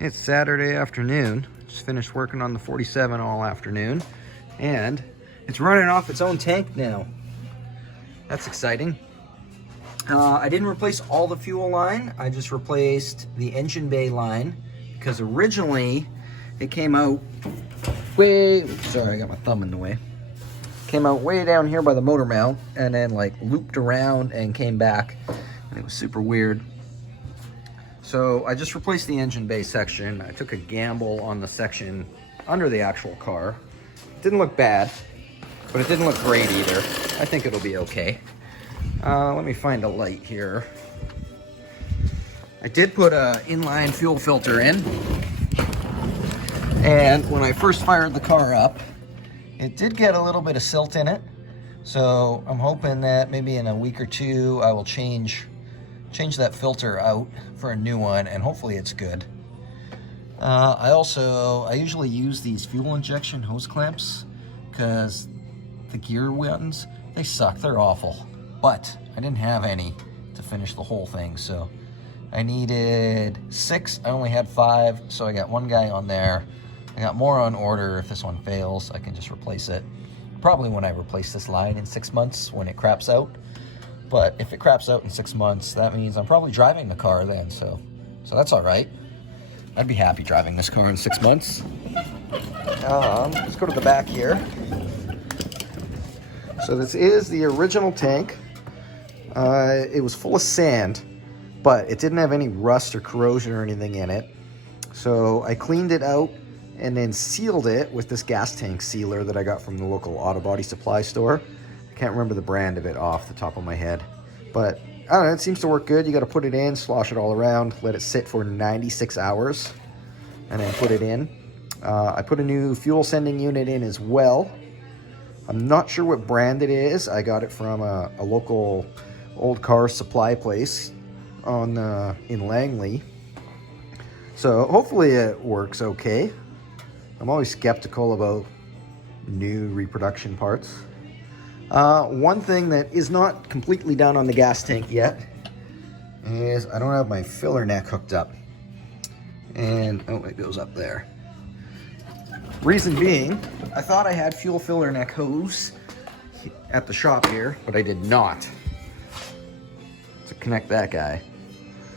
It's Saturday afternoon. Just finished working on the 47 all afternoon, and it's running off its own tank now. That's exciting. I didn't replace all the fuel line. I just replaced the engine bay line because originally it came out sorry, I got my thumb in the way. Came out way down here by the motor mount and then like looped around and came back, and it was super weird. So I just replaced the engine bay section. I took a gamble on the section under the actual car. It didn't look bad, but it didn't look great either. I think it'll be okay. Let me find a light here. I did put an inline fuel filter in, and when I first fired the car up, it did get a little bit of silt in it. So I'm hoping that maybe in a week or two I will change that filter out for a new one, and hopefully it's good. I usually use these fuel injection hose clamps because the gear ones, they suck, they're awful. But I didn't have any to finish the whole thing, so I needed 6. I only had 5, so I got one guy on there. I got more on order. If this one fails, I can just replace it. Probably when I replace this line in 6 months when it craps out. But if it craps out in 6 months, that means I'm probably driving the car then, so that's all right. I'd be happy driving this car in 6 months. Let's go to the back here. So this is the original tank. It was full of sand, but it didn't have any rust or corrosion or anything in it. So I cleaned it out and then sealed it with this gas tank sealer that I got from the local auto body supply store. I can't remember the brand of it off the top of my head, but I don't know, it seems to work good. You got to put it in, slosh it all around, let it sit for 96 hours, and then put it in. I put a new fuel sending unit in as well. I'm not sure what brand it is. I got it from a local old car supply place in Langley. So hopefully it works okay. I'm always skeptical about new reproduction parts. One thing that is not completely done on the gas tank yet is I don't have my filler neck hooked up. And, oh, it goes up there. Reason being, I thought I had fuel filler neck hose at the shop here, but I did not to connect that guy.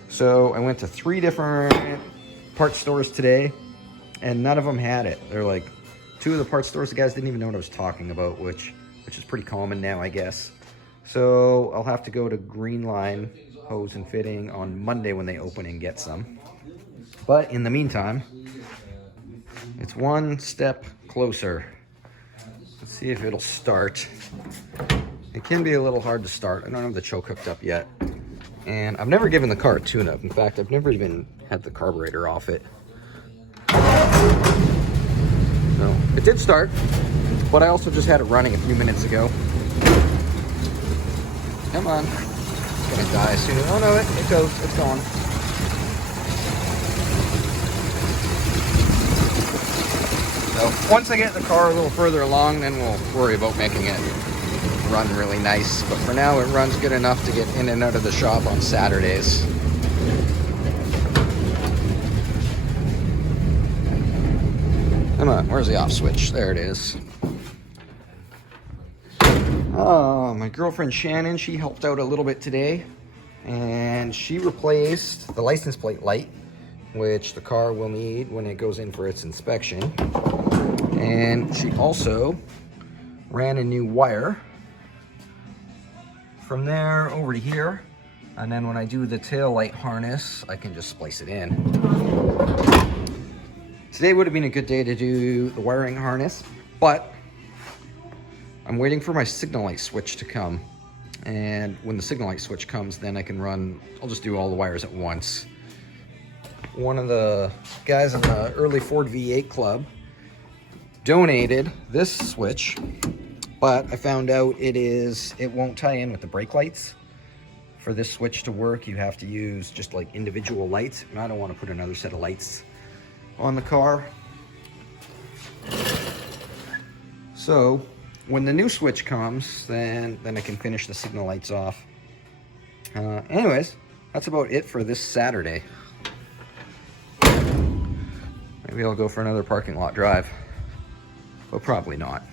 So I went to 3 different parts stores today, and none of them had it. They're like, 2 of the parts stores, the guys didn't even know what I was talking about, which is pretty common now, I guess. So I'll have to go to Green Line Hose and Fitting on Monday when they open and get some. But in the meantime, it's one step closer. Let's see if it'll start. It can be a little hard to start. I don't have the choke hooked up yet. And I've never given the car a tune-up. In fact, I've never even had the carburetor off it. So it did start, but I also just had it running a few minutes ago. Come on. It's gonna die soon. Oh no, it goes. It's gone. So once I get the car a little further along, then we'll worry about making it run really nice. But for now, it runs good enough to get in and out of the shop on Saturdays. Come on, where's the off switch? There it is. Oh, my girlfriend Shannon, she helped out a little bit today, and she replaced the license plate light, which the car will need when it goes in for its inspection. And she also ran a new wire from there over to here, and then when I do the tail light harness, I can just splice it in. Today would have been a good day to do the wiring harness, but I'm waiting for my signal light switch to come. And when the signal light switch comes, then I can I'll just do all the wires at once. One of the guys in the early Ford V8 club donated this switch, but I found out it won't tie in with the brake lights. For this switch to work, you have to use just like individual lights, and I don't want to put another set of lights on the car. So when the new switch comes, then I can finish the signal lights off. Anyways, that's about it for this Saturday. Maybe I'll go for another parking lot drive, but probably not.